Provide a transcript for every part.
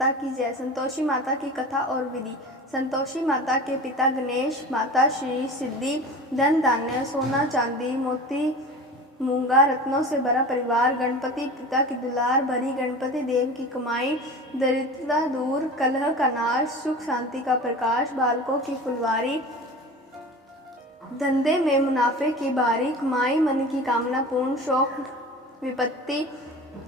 माता की जय। संतोषी माता की कथा और विधि। संतोषी माता के पिता गणेश, माता श्री सिद्धि, धन धान्य सोना चांदी मोती मूंगा रत्नों से भरा परिवार, गणपति पिता की दुलार भरी, गणपति देव की कमाई, दरिद्रता दूर, कलह का नाश, सुख शांति का प्रकाश, बालकों की फुलवारी, धंधे में मुनाफे की बारी, कमाई मन की कामना पूर्ण, शौक विपत्ति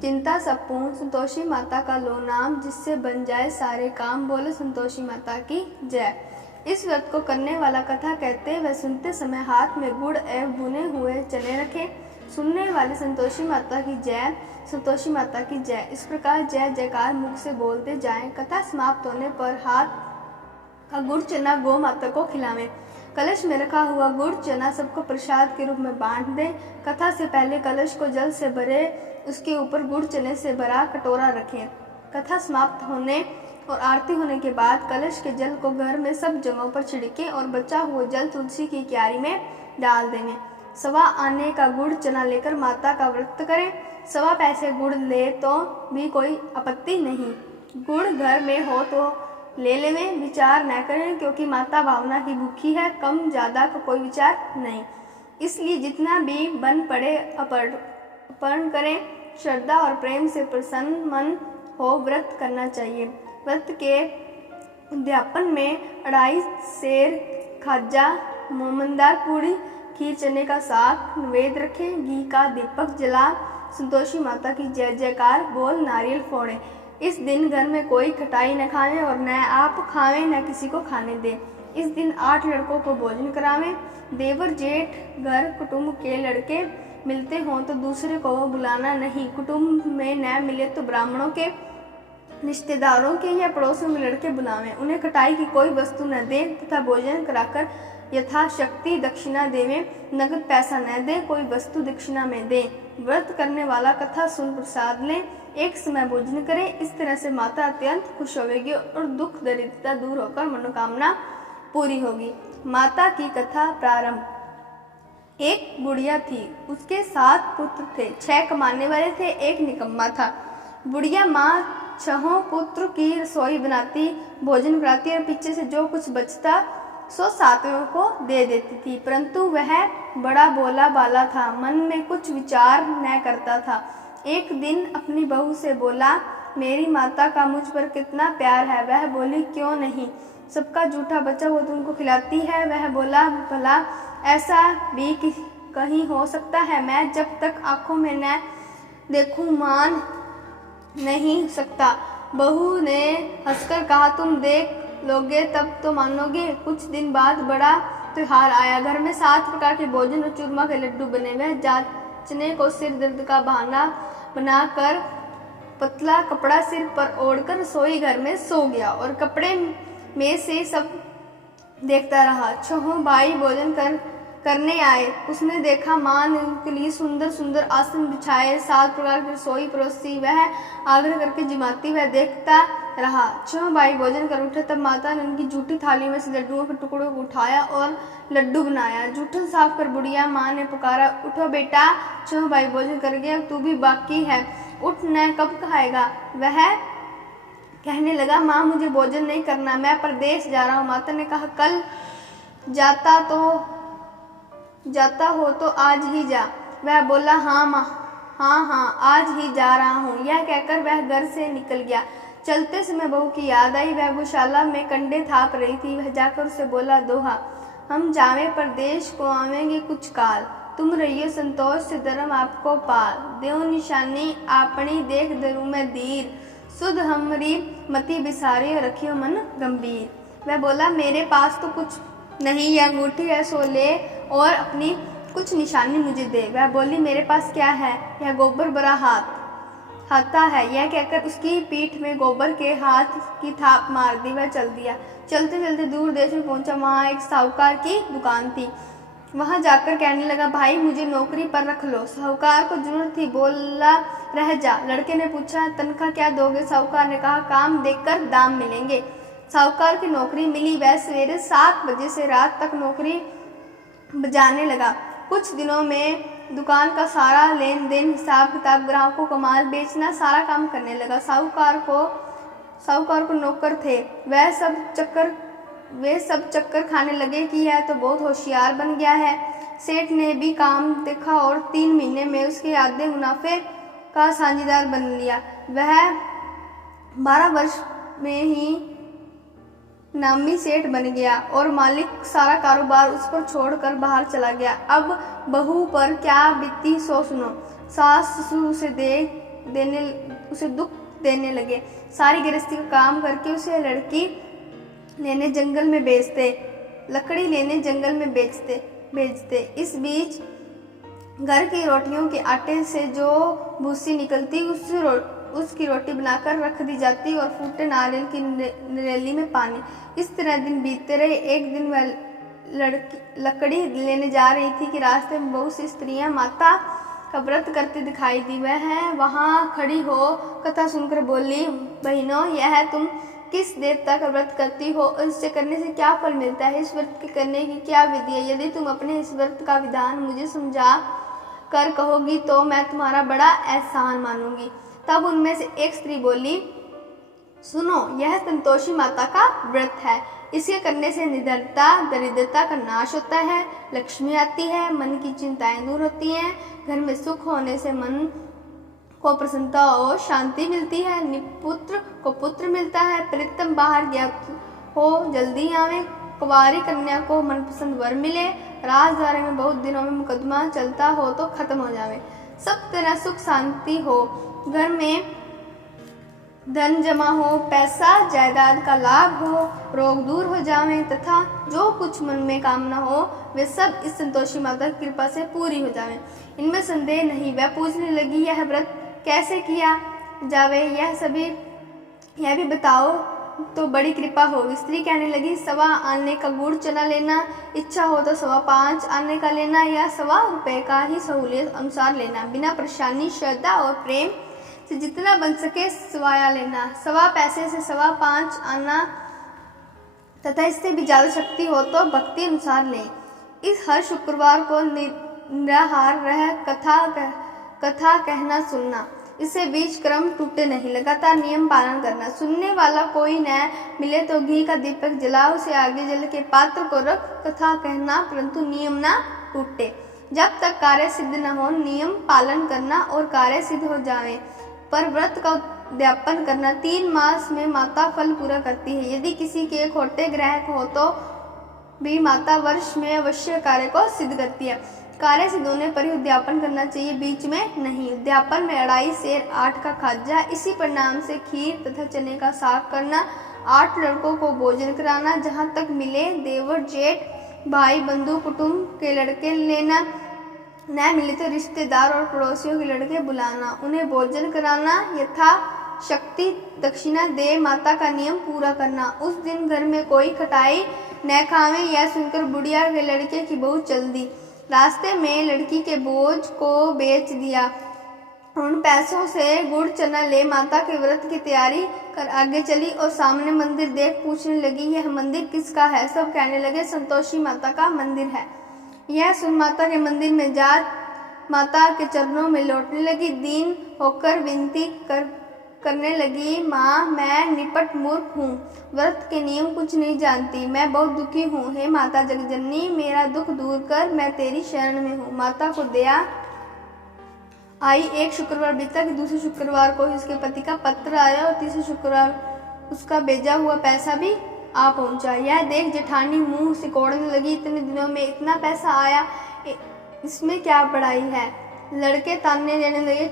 चिंता सब पूर्ण। संतोषी माता का लो नाम, जिससे बन जाए सारे काम। बोलो संतोषी माता की जय। इस व्रत को करने वाला कथा कहते व सुनते समय हाथ में गुड़ एवं भुने हुए चने रखें। सुनने वाले संतोषी माता की जय, संतोषी माता की जय, इस प्रकार जय जयकार मुख से बोलते जाएं। कथा समाप्त होने पर हाथ का गुड़ चना गौ माता को खिलावें। कलश में रखा हुआ गुड़ चना सबको प्रसाद के रूप में बांट दें। कथा से पहले कलश को जल से भरे, उसके ऊपर गुड़ चने से भरा कटोरा रखें। कथा समाप्त होने और आरती होने के बाद कलश के जल को घर में सब जगहों पर छिड़कें और बचा हुआ जल तुलसी की क्यारी में डाल दें। सवा आने का गुड़ चना लेकर माता का व्रत करें। सवा पैसे गुड़ ले तो भी कोई आपत्ति नहीं। गुड़ घर में हो तो ले लेवें, विचार न करें, क्योंकि माता भावना की भूखी है। कम ज्यादा का कोई विचार नहीं, इसलिए जितना भी बन पड़े अर्पण करें। श्रद्धा और प्रेम से प्रसन्न मन हो व्रत करना चाहिए। व्रत के उद्यापन में अढ़ाई सेर खाजा, मोमनदार पूड़ी, खीर चने का साग नैवेद्य रखें। घी का दीपक जला संतोषी माता की जय जयकार बोल नारियल फोड़े। इस दिन घर में कोई खटाई न खावे और न आप खावें न किसी को खाने दें। इस दिन 8 लड़कों को भोजन करावें। देवर जेठ घर कुटुंब के लड़के मिलते हों तो दूसरे को बुलाना नहीं। कुटुंब में न मिले तो ब्राह्मणों के, रिश्तेदारों के या पड़ोसियों में लड़के बुलावें। उन्हें खटाई की कोई वस्तु न दें तथा भोजन कराकर यथाशक्ति दक्षिणा देवें। नगद पैसा न दें, कोई वस्तु दक्षिणा में दें। व्रत करने वाला कथा सुन प्रसाद लें, एक समय भोजन करें। इस तरह से माता अत्यंत खुश होगी और दुख दरिद्रता दूर होकर मनोकामना पूरी होगी। माता की कथा प्रारंभ। एक बुढ़िया थी, उसके 7 पुत्र थे। 6 कमाने वाले थे, एक निकम्मा था। बुढ़िया माँ 6 पुत्र की रसोई बनाती, भोजन कराती और पीछे से जो कुछ बचता सो सातों को दे देती थी। परंतु वह बड़ा बोला बाला था, मन में कुछ विचार न करता था। एक दिन अपनी बहू से बोला, मेरी माता का मुझ पर कितना प्यार है। वह बोली, क्यों नहीं, सबका जूठा बचा हुआ तुमको खिलाती है। वह बोला, भला ऐसा भी कहीं हो सकता है। मैं जब तक आंखों में न देखूं मान नहीं सकता। बहू ने हंसकर कहा, तुम देख लोगे तब तो मानोगे। कुछ दिन बाद बड़ा त्योहार आया। घर में 7 प्रकार के भोजन और चूरमा के लड्डू बने। वह जांचने को सिर दर्द का बहाना बनाकर पतला कपड़ा सिर पर ओढ़कर रसोई घर में सो गया और कपड़े में से सब देखता रहा। 6 भाई भोजन करने आए। उसने देखा माँ ने उनके लिए सुंदर सुंदर आसन बिछाए, 7 प्रकार की रसोई परोसी। वह आग्रह करके जिमाती वह देखता रहा। 6 भाई भोजन कर उठे तब माता ने उनकी जूठी थाली में से लड्डुओं के टुकड़ों को उठाया और लड्डू बनाया। जूठन साफ कर बुढ़िया माँ ने पुकारा, उठो बेटा, 6 भाई भोजन कर गए, अब तू भी बाकी है, उठ न, कब खाएगा। वह कहने लगा, माँ मुझे भोजन नहीं करना, मैं परदेश जा रहा हूँ। माता ने कहा, कल जाता हो तो आज ही जा। वह बोला, हाँ माँ, हाँ आज ही जा रहा हूँ। यह कहकर वह घर से निकल गया। चलते समय बहू की याद आई। वह गौशाला में कंडे थाप रही थी। वह जाकर उसे बोला, दोहा, हम जावे परदेश को आवेंगे कुछ काल, तुम रहियो संतोष से धर्म आपको पाल। देव निशानी आपनी देख दरू में धीर, सुध हमरी मति बिसारी रखियो मन गंभीर। वह बोला, मेरे पास तो कुछ नहीं, यह अंगूठी है सो ले और अपनी कुछ निशानी मुझे दे। वह बोली, मेरे पास क्या है, यह गोबर भरा हाथा है। यह कहकर उसकी पीठ में गोबर के हाथ की थाप मार दी। वह चल दिया। चलते चलते दूर देश में पहुंचा। वहाँ एक साहूकार की दुकान थी। वहाँ जाकर कहने लगा, भाई मुझे नौकरी पर रख लो। साहूकार को जरूरत थी, बोला, रह जा। लड़के ने पूछा, तनख्वाह क्या दोगे। साहूकार ने कहा, काम देखकर दाम मिलेंगे। साहूकार की नौकरी मिली। वह सवेरे 7 बजे से रात तक नौकरी बजाने लगा। कुछ दिनों में दुकान का सारा लेन देन, हिसाब किताब, ग्राहकों को माल बेचना, सारा काम करने लगा। साहूकार को साहूकार को नौकर थे। वे सब चक्कर खाने लगे कि यह तो बहुत होशियार बन गया है। सेठ ने भी काम देखा और 3 महीने में उसके आधे मुनाफे का साझेदार बन लिया। वह 12 वर्ष में ही नामी सेठ बन गया और मालिक सारा कारोबार उस पर छोड़कर बाहर चला गया। अब बहू पर क्या बीती सो सुनो। सास ससुर उसे दुख देने लगे। सारी गृहस्थी का काम करके उसे लकड़ी लेने जंगल में बेचते। इस बीच घर की रोटियों के आटे से जो भूसी निकलती उसकी रोटी बनाकर रख दी जाती और फूटे नारियल की नरेली में पानी। इस तरह दिन बीतते रहे। एक दिन वह लकड़ी लेने जा रही थी कि रास्ते में बहुत सी स्त्रियां माता का व्रत करते दिखाई दी। वह वहां खड़ी हो कथा सुनकर बोली, बहनों, यह तुम किस देवता का व्रत करती हो और इसे करने से क्या फल मिलता है? इस व्रत के करने की क्या विधि है? यदि तुम अपने इस व्रत का विधान मुझे समझा कर कहोगी तो मैं तुम्हारा बड़ा एहसान मानूंगी। तब उनमें से एक स्त्री बोली, सुनो, यह संतोषी माता का व्रत है। इसके करने से निडरता दरिद्रता का नाश होता है, लक्ष्मी आती है, मन की चिंताएं दूर होती हैं, घर में सुख होने से मन को प्रसन्नता और शांति मिलती है, निपुत्र को पुत्र मिलता है, प्रीतम बाहर गया हो जल्दी आवे, कुंवारी कन्या को मनपसंद वर मिले, राजद्वारे में बहुत दिनों में मुकदमा चलता हो तो खत्म हो जावे, सब तरह सुख शांति हो, घर में धन जमा हो, पैसा जायदाद का लाभ हो, रोग दूर हो जावे तथा जो कुछ मन में कामना हो वे सब इस संतोषी माता की कृपा से पूरी हो जावे। इनमें संदेह नहीं। वह पूछने लगी, यह व्रत कैसे किया जावे? यह भी बताओ तो बड़ी कृपा होगी। स्त्री कहने लगी, 1.25 आने का गुड़ चना लेना, इच्छा हो तो 5.25 आने का लेना या 1.25 रुपए का ही सहूलियत अनुसार लेना, बिना परेशानी, श्रद्धा और प्रेम से जितना बन सके सवाया लेना, 1.25 पैसे से 5.25 आना तथा इससे भी ज्यादा शक्ति हो तो भक्ति अनुसार लें। इस हर शुक्रवार को निराहार रह कथा कहना सुनना, इससे बीच क्रम टूटे नहीं, लगातार नियम पालन करना। सुनने वाला कोई न मिले तो घी का दीपक जलाओ, उसे आगे जल के पात्र को रख कथा कहना, परंतु नियम ना टूटे। जब तक कार्य सिद्ध न हो नियम पालन करना और कार्य सिद्ध हो जावे पर व्रत का उद्यापन करना। 3 मास में माता फल पूरा करती है। यदि किसी के खोटे ग्रह हो तो भी माता वर्ष में अवश्य कार्य को सिद्ध करती है। कार्य सिद्ध होने पर ही उद्यापन करना चाहिए, बीच में नहीं। उद्यापन में 2.5 सेर 8 का खाजा, इसी परिणाम से खीर तथा चने का साग करना, 8 लड़कों को भोजन कराना, जहाँ तक मिले देवर जेठ भाई बंधु कुटुंब के लड़के लेना, न मिले तो रिश्तेदार और पड़ोसियों के लड़के बुलाना, उन्हें भोजन कराना, यथा शक्ति दक्षिणा दे माता का नियम पूरा करना। उस दिन घर में कोई खटाई न खावे। यह सुनकर बुढ़िया के लड़के की बहू चल दी। रास्ते में लड़की के बोझ को बेच दिया। उन पैसों से गुड़ चना ले माता के व्रत की तैयारी कर आगे चली और सामने मंदिर देख पूछने लगी, यह मंदिर किसका है? सब कहने लगे, संतोषी माता का मंदिर है। यह सुन माता के मंदिर में जा माता के चरणों में लौटने लगी, दीन होकर विनती करने लगी, माँ, मैं निपट मूर्ख हूँ, व्रत के नियम कुछ नहीं जानती, मैं बहुत दुखी हूँ। हे माता जगजननी, मेरा दुख दूर कर, मैं तेरी शरण में हूँ। माता को दया आई। एक शुक्रवार बीता कि दूसरे शुक्रवार को उसके पति का पत्र आया और तीसरे शुक्रवार उसका भेजा हुआ पैसा भी आ पहुंचा। यह देख जेठानी मुंह सिकोड़ने लगी, इतने दिनों में इतना पैसा आया, इसमें क्या बड़ाई है? लड़के ताने देने लगे।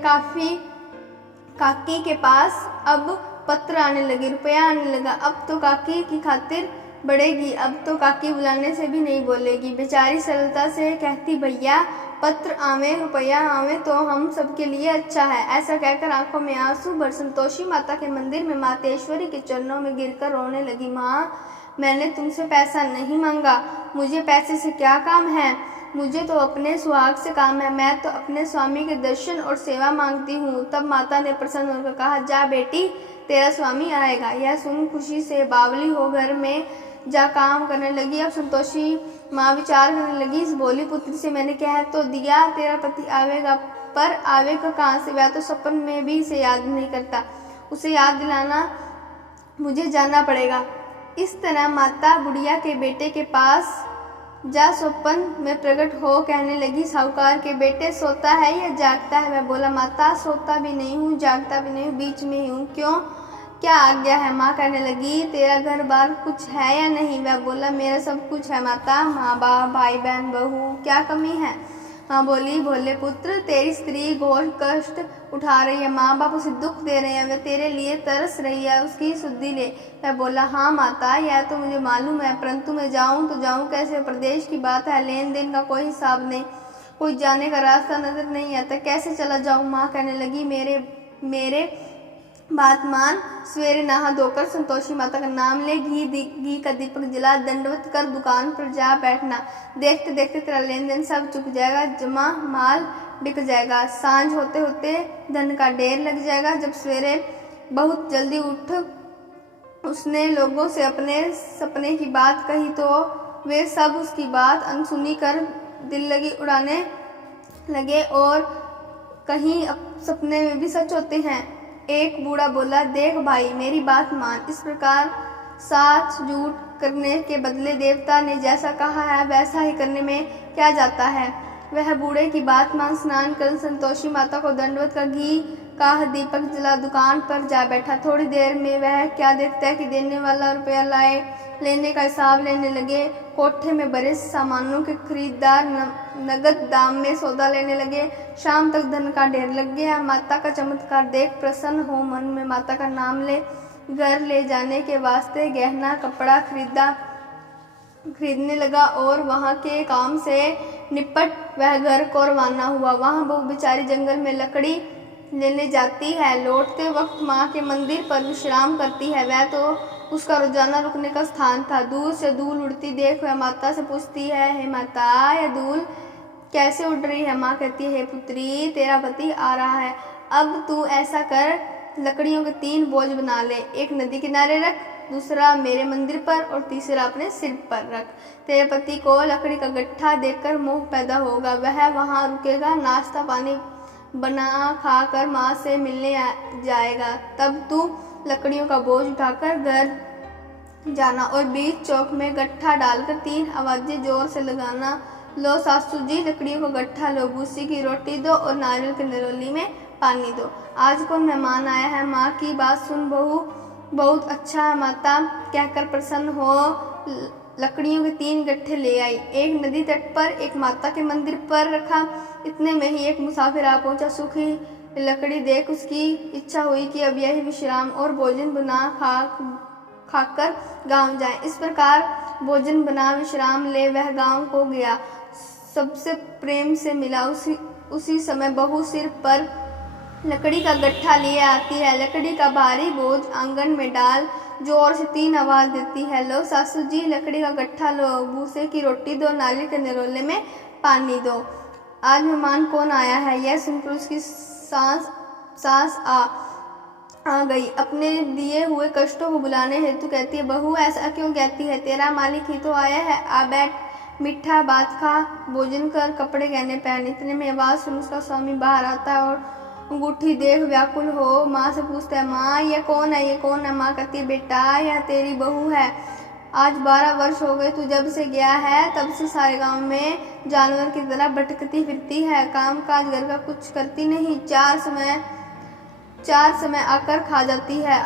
काकी के पास अब पत्र आने लगे, रुपया आने लगा। अब तो काकी की खातिर बढ़ेगी, अब तो काकी बुलाने से भी नहीं बोलेगी। बेचारी सरलता से कहती, भैया पत्र आवे रुपया आवे तो हम सबके लिए अच्छा है। ऐसा कहकर आंखों में आंसू भर संतोषी माता के मंदिर में मातेश्वरी के चरणों में गिरकर रोने लगी। माँ, मैंने तुमसे पैसा नहीं मांगा, मुझे पैसे से क्या काम है? मुझे तो अपने सुहाग से काम है, मैं तो अपने स्वामी के दर्शन और सेवा मांगती हूँ। तब माता ने प्रसन्न होकर कहा, जा बेटी, तेरा स्वामी आएगा। यह सुन खुशी से बावली हो घर में जा काम करने लगी। अब संतोषी माँ विचार करने लगी, इस बोली पुत्री से मैंने कह तो दिया तेरा पति आवेगा, पर आवेगा कहाँ से? वह तो सपन में भी इसे याद नहीं करता। उसे याद दिलाना मुझे जाना पड़ेगा। इस तरह माता बुढ़िया के बेटे के पास जा स्वप्न में प्रकट हो कहने लगी, साहूकार के बेटे सोता है या जागता है? वह बोला, माता सोता भी नहीं हूँ, जागता भी नहीं हूँ, बीच में ही हूँ। क्यों, क्या आज्ञा है? माँ कहने लगी, तेरा घर बार कुछ है या नहीं? वह बोला, मेरा सब कुछ है माता, माँ बाप भाई बहन बहू, क्या कमी है? माँ बोली, भोले पुत्र, तेरी स्त्री घोर कष्ट उठा रही है, माँ बाप उसे दुख दे रहे हैं, वह तेरे लिए तरस रही है, उसकी शुद्धि ले। वह बोला, हाँ माता, यह तो मुझे मालूम है, परंतु मैं जाऊँ तो जाऊँ कैसे? प्रदेश की बात है, लेन देन का कोई हिसाब नहीं, कोई जाने का रास्ता नजर नहीं आता, कैसे चला जाऊँ? माँ कहने लगी, मेरे बात मान, सवेरे नहा धोकर संतोषी माता का नाम ले, घी का दीपक जला, दंडवत कर दुकान पर जा बैठना। देखते देखते तेरा लेन देन सब चुक जाएगा, जमा माल बिक जाएगा, सांझ होते होते धन का ढेर लग जाएगा। जब सवेरे बहुत जल्दी उठ उसने लोगों से अपने सपने की बात कही तो वे सब उसकी बात अनसुनी कर दिल लगी उड़ाने लगे, और कहीं सपने में भी सच होते हैं। एक बूढ़ा बोला, देख भाई, मेरी बात मान, इस प्रकार साच झूठ करने के बदले देवता ने जैसा कहा है वैसा ही करने में क्या जाता है? वह बूढ़े की बात मान स्नान कर संतोषी माता को दंडवत का घी का दीपक जला दुकान पर जा बैठा। थोड़ी देर में वह क्या देखता है कि देने वाला रुपया लाए लेने का हिसाब लेने लगे। कोठे में बड़े सामानों के खरीदार नगद दाम में सौदा लेने लगे। शाम तक धन का ढेर लग गया। माता का चमत्कार देख प्रसन्न हो मन में माता का नाम ले घर ले जाने के वास्ते गहना कपड़ा खरीदने लगा और वहाँ के काम से निपट वह घर को रवाना हुआ। वहाँ बहू बेचारी जंगल में लकड़ी लेने जाती है। लौटते वक्त माँ के मंदिर पर विश्राम करती है। वह तो उसका रोजाना रुकने का स्थान था। दूर से धूल उड़ती देख वह माता से पूछती है, हे माता, यह धूल कैसे उड़ रही है? माँ कहती है, हे पुत्री, तेरा पति आ रहा है, अब तू ऐसा कर, लकड़ियों के 3 बोझ बना ले, एक नदी किनारे रख, दूसरा मेरे मंदिर पर और तीसरा अपने सिर पर रख। तेरे पति को लकड़ी का गट्ठा देखकर मोह पैदा होगा, वह वहाँ रुकेगा, नाश्ता पानी बना खाकर माँ से मिलने जाएगा। तब तू लकड़ियों का बोझ उठाकर घर जाना और बीच चौक में गट्ठा डालकर 3 आवाजें जोर से लगाना, लो सासू जी, लकड़ियों का गट्ठा लो, भूसी की रोटी दो और नारियल की नरोली में पानी दो। आज कौन मेहमान आया है? माँ की बात सुन बहू बहुत अच्छा है माता कहकर प्रसन्न हो लकड़ियों के 3 गट्ठे ले आई। एक नदी तट पर, एक माता के मंदिर पर रखा। इतने में ही एक मुसाफिर आ पहुंचा। सूखी लकड़ी देख उसकी इच्छा हुई कि अब यही विश्राम और भोजन बना खाकर गांव जाए। इस प्रकार भोजन बना विश्राम ले वह गांव को गया। सबसे प्रेम से मिला। उसी समय बहू सिर पर लकड़ी का गट्ठा लिए आती है। लकड़ी का भारी बोझ आंगन में डाल जोर से 3 आवाज देती है, लो सासू जी, लकड़ी का गट्ठा लो, भूसे की रोटी दो, नारियल के निरोले में पानी दो। आज मेहमान कौन आया है? यह सुनकर उसकी सांस आ गई। अपने दिए हुए कष्टों को बुलाने हेतु कहती है, बहू ऐसा क्यों कहती है? तेरा मालिक ही तो आया है, आ बैठ, मीठा बात खा, भोजन कर, कपड़े गहने पहन। इतने में आवाज सुन उसका स्वामी बाहर आता है और अंगूठी देख व्याकुल हो माँ से पूछता है, माँ ये कौन है, ये कौन है? माँ कहती है, बेटा यह तेरी बहू है। आज 12 वर्ष हो गए तू जब से गया है, तब से सारे गांव में जानवर की तरह भटकती फिरती है, काम काज घर का कुछ करती नहीं, 4 समय आकर खा जाती है।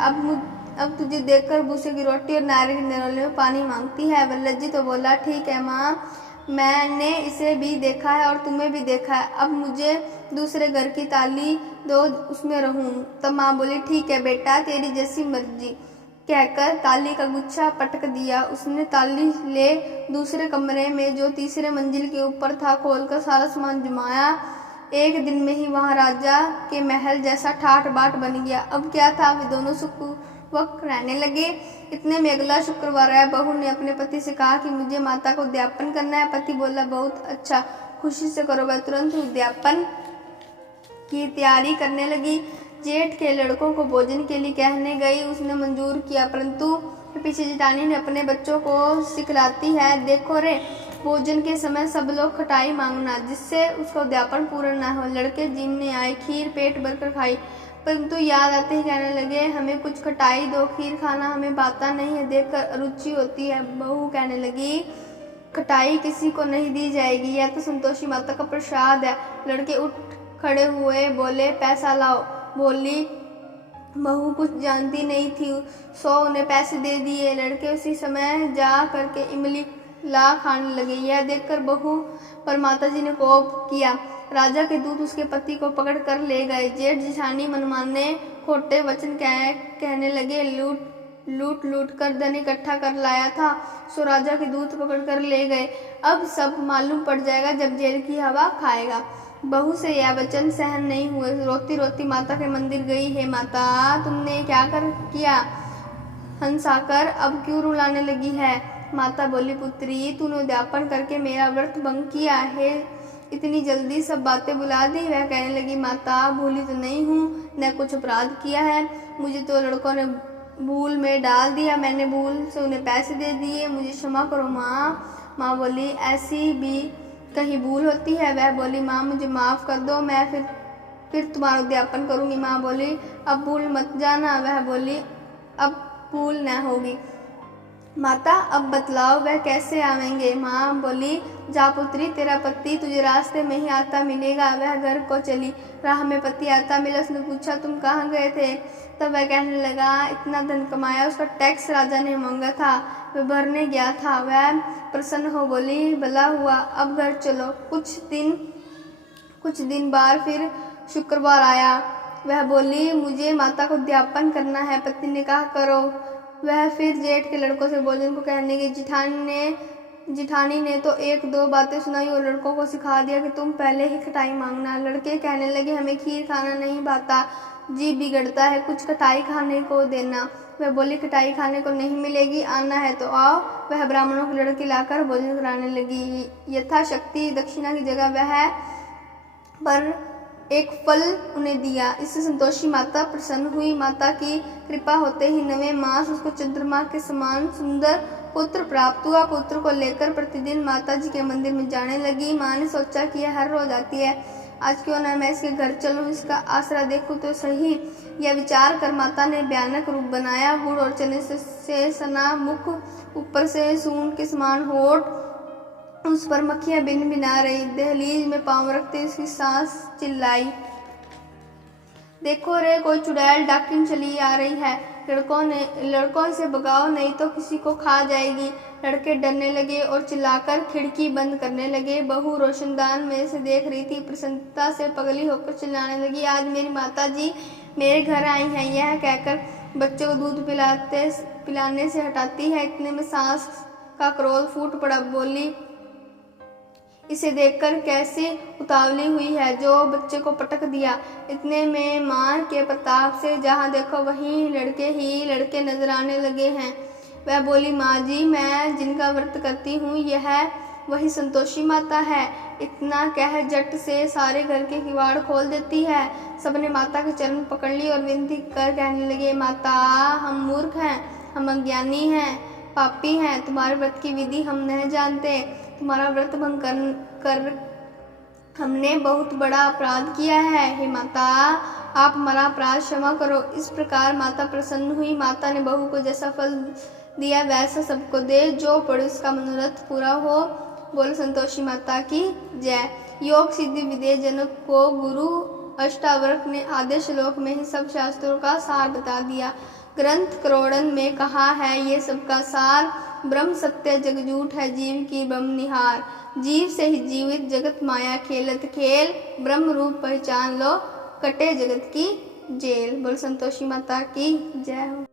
अब तुझे देखकर भूसे की रोटी और नारियल के निरोले में पानी मांगती है। वह लज्जित तो बोला, ठीक है माँ, मैंने इसे भी देखा है और तुम्हें भी देखा है, अब मुझे दूसरे घर की ताली दो, उसमें रहूं। तब माँ बोली, ठीक है बेटा, तेरी जैसी मर्जी कहकर ताली का गुच्छा पटक दिया। उसने ताली ले दूसरे कमरे में जो तीसरे मंजिल के ऊपर था खोलकर सारा सामान जमाया। एक दिन में ही वहाँ राजा के महल जैसा ठाठ बाट बन गया। अब क्या था, वे दोनों सुखपूर्वक रहने लगे। इतने में अगला शुक्रवार आया। बहू ने अपने पति से कहा कि मुझे माता को उद्यापन करना है। पति बोला, बहुत अच्छा, खुशी से करो। वह तुरंत उद्यापन की तैयारी करने लगी। जेठ के लड़कों को भोजन के लिए कहने गई, उसने मंजूर किया, परंतु पीछे जेठानी ने अपने बच्चों को सिखलाती है, देखो रे, भोजन के समय सब लोग खटाई मांगना, जिससे उसका उद्यापन पूर्ण न हो। लड़के जिमने आए, खीर पेट भरकर खाई। परंतु याद आते ही कहने लगे, हमें कुछ खटाई दो, खीर खाना हमें भाता नहीं है, देखकर अरुचि होती है। बहू कहने लगी, खटाई किसी को नहीं दी जाएगी, यह तो संतोषी माता का प्रसाद है। लड़के उठ खड़े हुए, बोले पैसा लाओ। बोली बहू कुछ जानती नहीं थी, सो उन्हें पैसे दे दिए। लड़के उसी समय जा करके इमली ला खाने लगे। यह देखकर बहू पर माता जी ने कोप किया। राजा के दूत उसके पति को पकड़ कर ले गए। जेठ जिठानी मनमाने खोटे वचन कहने लगे, लूट कर धन इकट्ठा कर लाया था, सो राजा के दूत पकड़ कर ले गए। अब सब मालूम पड़ जाएगा जब जेल की हवा खाएगा। बहू से यह वचन सहन नहीं हुए। रोती रोती माता के मंदिर गई। हे माता, तुमने क्या कर किया? हंसाकर अब क्यों रुलाने लगी है? माता बोली, पुत्री, तूने उद्यापन करके मेरा व्रत भंग किया है, इतनी जल्दी सब बातें बुला दी। वह कहने लगी, माता भूली तो नहीं हूँ, न कुछ अपराध किया है, मुझे तो लड़कों ने भूल में डाल दिया, मैंने भूल से उन्हें पैसे दे दिए, मुझे क्षमा करो माँ। माँ बोली, ऐसी भी कहीं भूल होती है? वह बोली, माँ मुझे माफ़ कर दो, मैं फिर तुम्हारा उद्यापन करूँगी। माँ बोली, अब भूल मत जाना। वह बोली, अब भूल न होगी। माता अब बतलाओ वह कैसे आवेंगे? माँ बोली, जा पुत्री, तेरा पति तुझे रास्ते में ही आता मिलेगा। वह घर को चली। राह में पति आता मिला। उसने पूछा, तुम कहाँ गए थे? तब वह कहने लगा, इतना धन कमाया, उसका टैक्स राजा ने मांगा था, वह भरने गया था। वह प्रसन्न हो बोली, भला हुआ, अब घर चलो। कुछ दिन बाद फिर शुक्रवार आया। वह बोली, मुझे माता को उद्यापन करना है। पति ने कहा, करो। वह फिर जेठ के लड़कों से भोजन को कहने की। जिठानी ने तो एक दो बातें सुनाई और लड़कों को सिखा दिया कि तुम पहले ही खटाई मांगना। लड़के कहने लगे, हमें खीर खाना नहीं भाता, जी बिगड़ता है, कुछ खटाई खाने को देना। वह बोली, खटाई खाने को नहीं मिलेगी, आना है तो आओ। वह ब्राह्मणों की लड़की लाकर भोजन कराने लगी। यथाशक्ति दक्षिणा की जगह वह पर एक फल उन्हें दिया। इससे संतोषी माता प्रसन्न हुई। माता की कृपा होते ही 9वें मास उसको चंद्रमा के समान सुंदर पुत्र प्राप्त हुआ। पुत्र को लेकर प्रतिदिन माता जी के मंदिर में जाने लगी। माँ ने सोचा कि यह हर रोज आती है, आज क्यों न मैं इसके घर चलूं, इसका आसरा देखूं तो सही। यह विचार कर माता ने भयानक रूप बनाया। गुड़ और चने से सना मुख, ऊपर से सून के समान होठ, उस पर मक्खियां बिन बिना रही। दहलीज में पांव रखते उसकी सांस चिल्लाई, देखो रे, कोई चुड़ैल डाकिन चली आ रही है। लड़कों से भगाओ, नहीं तो किसी को खा जाएगी। लड़के डरने लगे और चिल्लाकर खिड़की बंद करने लगे। बहू रोशनदान में से देख रही थी। प्रसन्नता से पगली होकर चिल्लाने लगी, आज मेरी माता जी मेरे घर आई हैं। यह कहकर बच्चे को दूध पिलाने से हटाती है। इतने में सास का क्रोध फूट पड़ा। बोली, इसे देखकर कैसी उतावली हुई है, जो बच्चे को पटक दिया। इतने में मां के प्रताप से जहां देखो वहीं लड़के नजर आने लगे हैं। वह बोली, माँ जी, मैं जिनका व्रत करती हूँ यह वही संतोषी माता है। इतना कह झट से सारे घर के किवाड़ खोल देती है। सबने माता के चरण पकड़ ली और विनती कर कहने लगे, माता, हम मूर्ख हैं, हम अज्ञानी हैं, पापी हैं, तुम्हारे व्रत की विधि हम नहीं जानते। तुम्हारा व्रत भंग कर हमने बहुत बड़ा अपराध किया है। हे माता, आप हमारा अपराध क्षमा करो। इस प्रकार माता प्रसन्न हुई। माता ने बहू को जैसा फल दिया वैसा सबको दे, जो पड़े उसका मनोरथ पूरा हो। बोलो संतोषी माता की जय। योग सिद्धि विदेह जनक को गुरु अष्टावक्र ने आधे श्लोक में ही सब शास्त्रों का सार बता दिया। ग्रंथ करोड़न में कहा है ये सबका सार, ब्रह्म सत्य जग झूठ है, जीव की ब्रह्म निहार। जीव से ही जीवित जगत माया खेलत खेल, ब्रह्म रूप पहचान लो, कटे जगत की जेल। बोल संतोषी माता की जय हो।